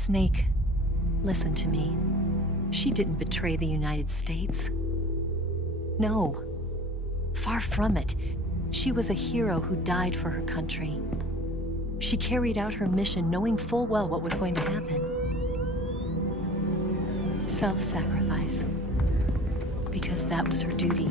Snake, listen to me. She didn't betray the United States. No, far from it. She was a hero who died for her country. She carried out her mission knowing full well what was going to happen. Self-sacrifice, because that was her duty.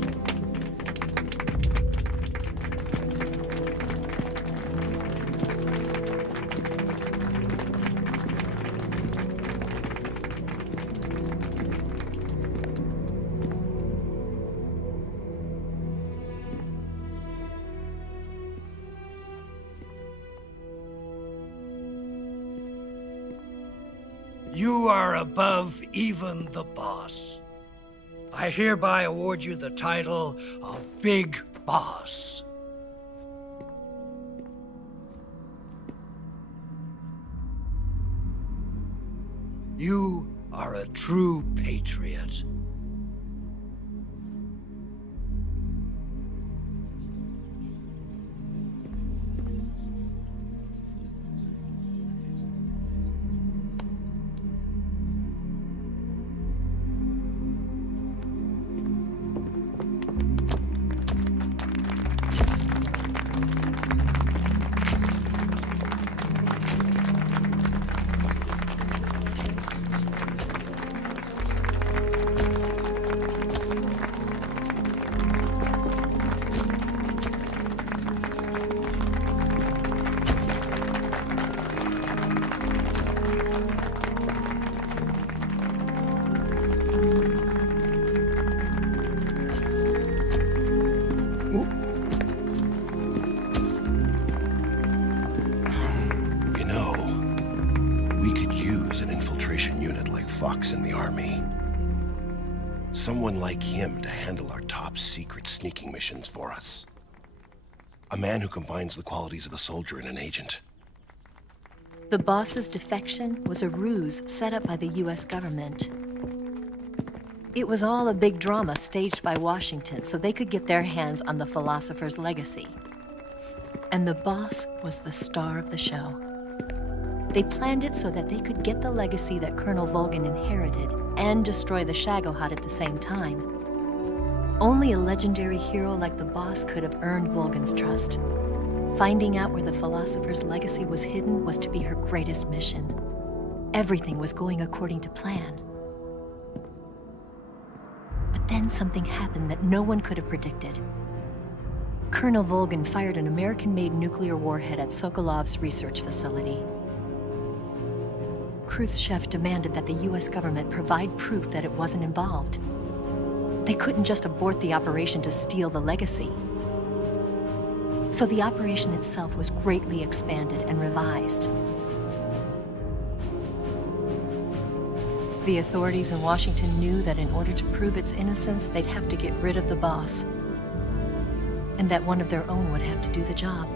You are above even the boss. I hereby award you the title of Big Boss. You are a true patriot. In the army. Someone like him to handle our top secret sneaking missions for us. A man who combines the qualities of a soldier and an agent. The boss's defection was a ruse set up by the US government. It was all a big drama staged by Washington so they could get their hands on the philosopher's legacy. And the boss was the star of the show. They planned it so that they could get the legacy that Colonel Volgin inherited and destroy the Shagohod at the same time. Only a legendary hero like the boss could have earned Volgin's trust. Finding out where the philosopher's legacy was hidden was to be her greatest mission. Everything was going according to plan. But then something happened that no one could have predicted. Colonel Volgin fired an American-made nuclear warhead at Sokolov's research facility. Khrushchev demanded that the US government provide proof that it wasn't involved. They couldn't just abort the operation to steal the legacy. So the operation itself was greatly expanded and revised. The authorities in Washington knew that in order to prove its innocence, they'd have to get rid of the boss, and that one of their own would have to do the job.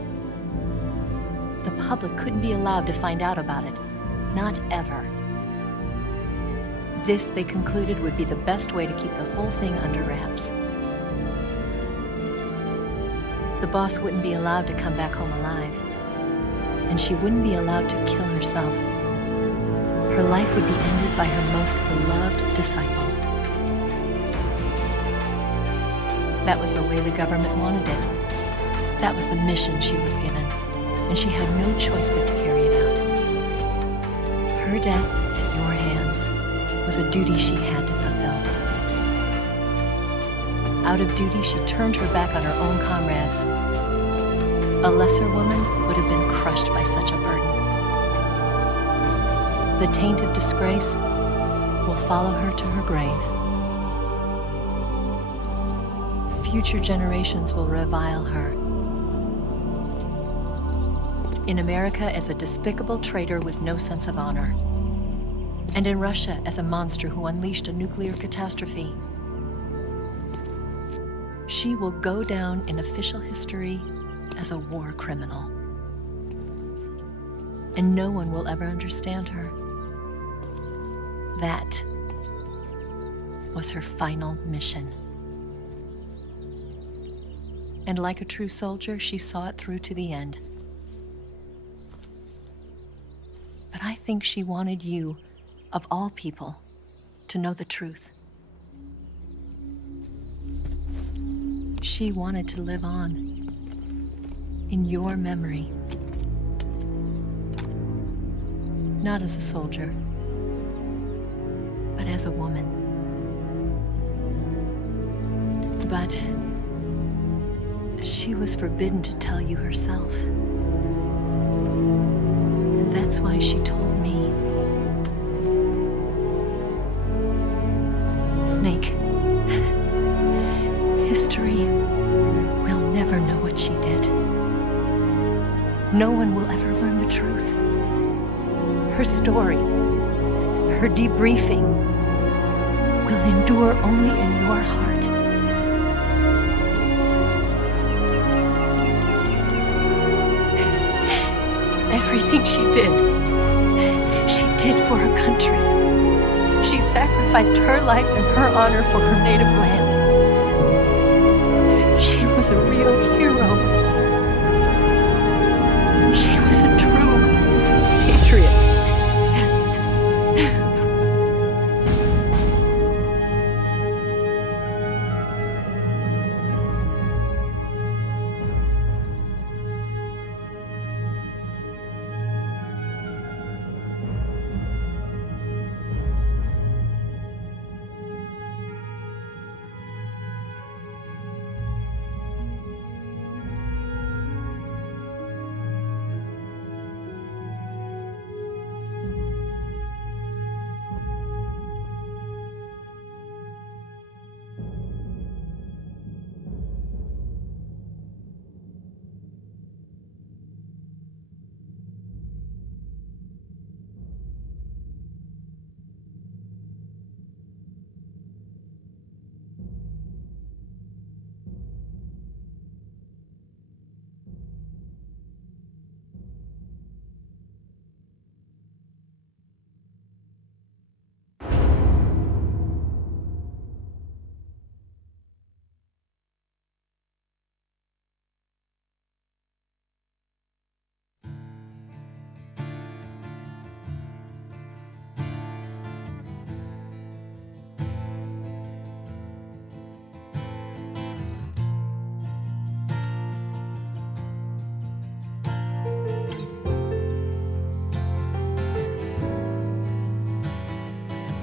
The public couldn't be allowed to find out about it. Not ever. This, they concluded, would be the best way to keep the whole thing under wraps. The boss wouldn't be allowed to come back home alive, and she wouldn't be allowed to kill herself. Her life would be ended by her most beloved disciple. That was the way the government wanted it. That was the mission she was given, and she had no choice but to carry it out. Her death at your hands was a duty she had to fulfill. Out of duty, she turned her back on her own comrades. A lesser woman would have been crushed by such a burden. The taint of disgrace will follow her to her grave. Future generations will revile her. In America as a despicable traitor with no sense of honor. And in Russia as a monster who unleashed a nuclear catastrophe. She will go down in official history as a war criminal. And no one will ever understand her. That was her final mission. And like a true soldier, she saw it through to the end. But I think she wanted you, of all people, to know the truth. She wanted to live on in your memory. Not as a soldier, but as a woman. But she was forbidden to tell you herself. And that's why she told me. Snake, history will never know what she did. No one will ever learn the truth. Her story, her debriefing, will endure only in your heart. Everything she did for her country. She sacrificed her life and her honor for her native land. She was a real hero. She was a true patriot.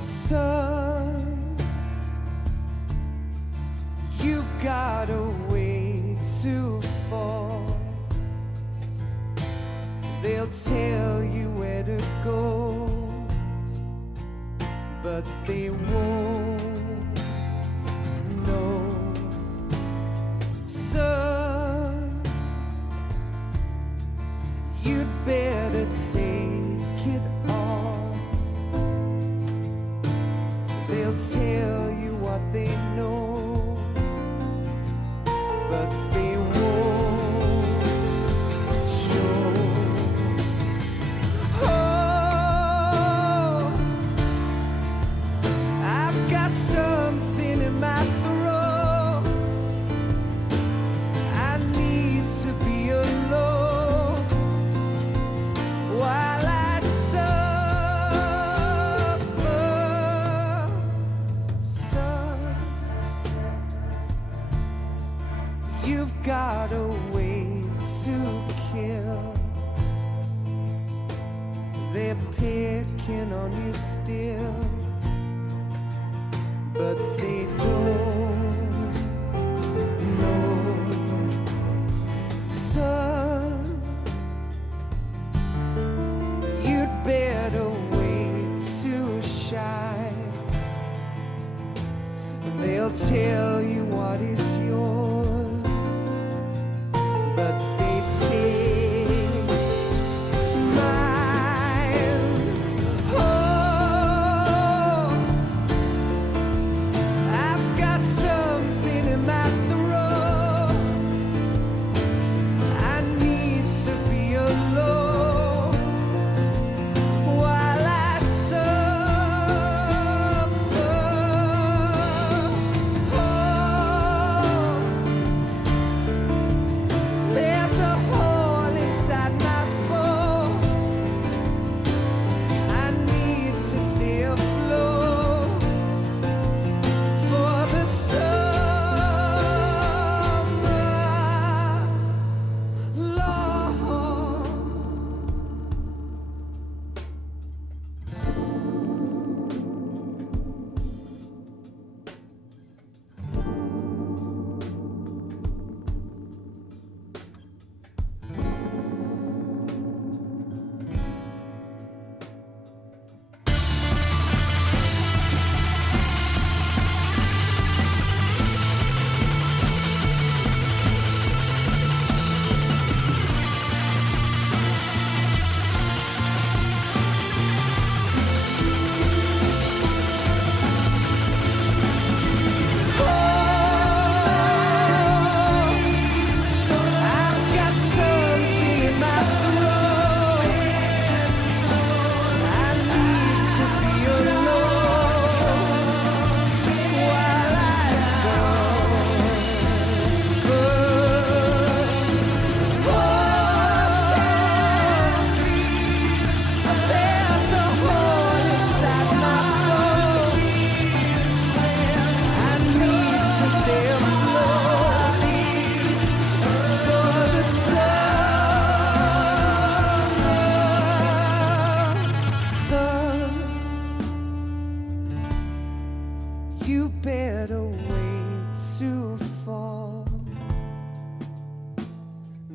Son, you've got a way to fall. They'll tell you where to go, but they won't know. Son, you'd better take it off. They'll tell you what they know, but they won't show. Oh, I've got something in my throat. I need to be alone while I suffer. Son, you've got a way to kill. They're picking on you still, but they don't know. Son, you'd better wait to shine. They'll tell you what is yours, but they take mine. Oh, I've got some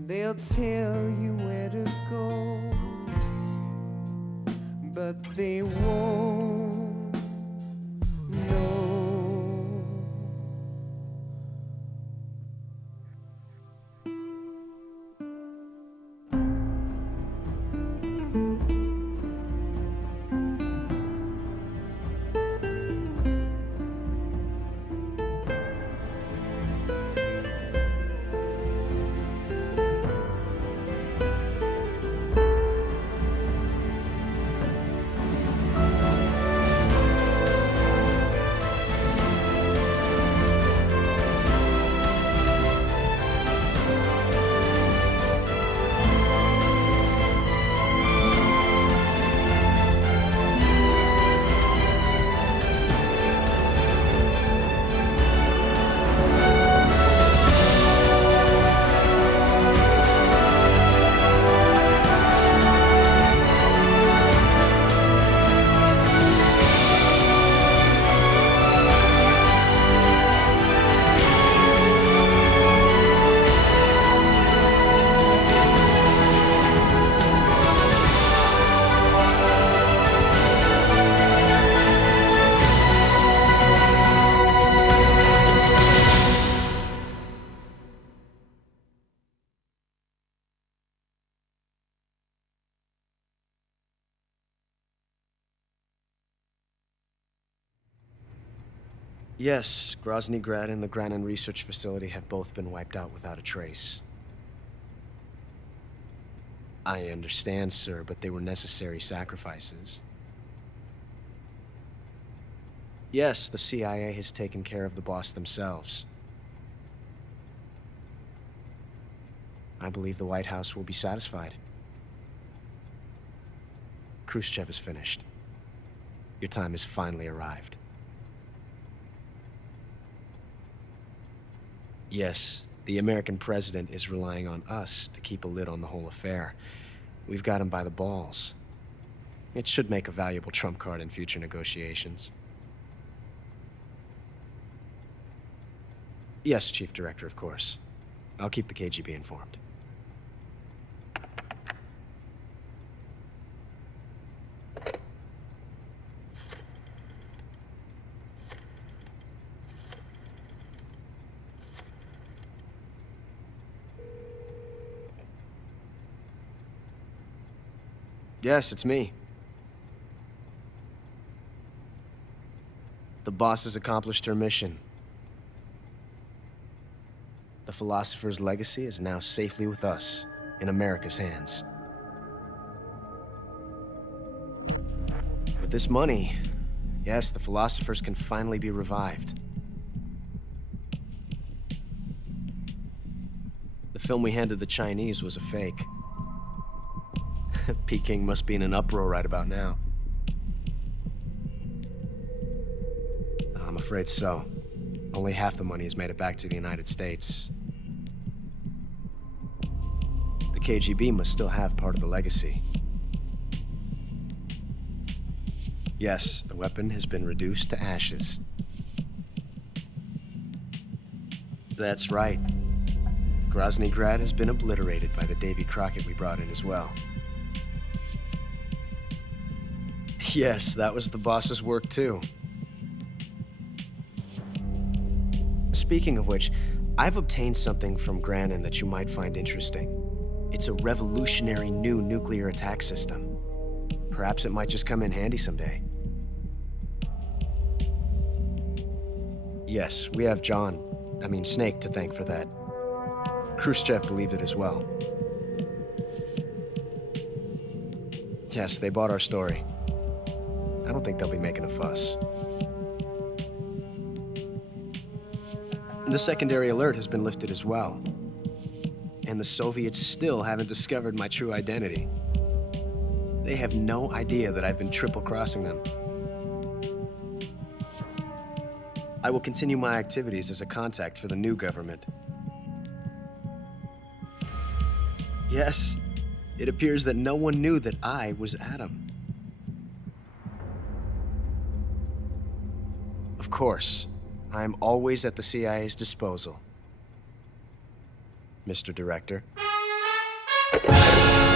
They'll tell you where to go, but they won't know. Yes, Grozny Grad and the Granin Research Facility have both been wiped out without a trace. I understand, sir, but they were necessary sacrifices. Yes, the CIA has taken care of the boss themselves. I believe the White House will be satisfied. Khrushchev is finished. Your time has finally arrived. Yes, the American president is relying on us to keep a lid on the whole affair. We've got him by the balls. It should make a valuable trump card in future negotiations. Yes, Chief Director, of course. I'll keep the KGB informed. Yes, it's me. The boss has accomplished her mission. The philosopher's legacy is now safely with us, in America's hands. With this money, yes, the philosophers can finally be revived. The film we handed the Chinese was a fake. Peking must be in an uproar right about now. I'm afraid so. Only half the money has made it back to the United States. The KGB must still have part of the legacy. Yes, the weapon has been reduced to ashes. That's right. Grozny Grad has been obliterated by the Davy Crockett we brought in as well. Yes, that was the boss's work too. Speaking of which, I've obtained something from Granin that you might find interesting. It's a revolutionary new nuclear attack system. Perhaps it might just come in handy someday. Yes, we have Snake to thank for that. Khrushchev believed it as well. Yes, they bought our story. I don't think they'll be making a fuss. The secondary alert has been lifted as well. And the Soviets still haven't discovered my true identity. They have no idea that I've been triple-crossing them. I will continue my activities as a contact for the new government. Yes, it appears that no one knew that I was Adam. Of course, I'm always at the CIA's disposal, Mr. Director. Patriot.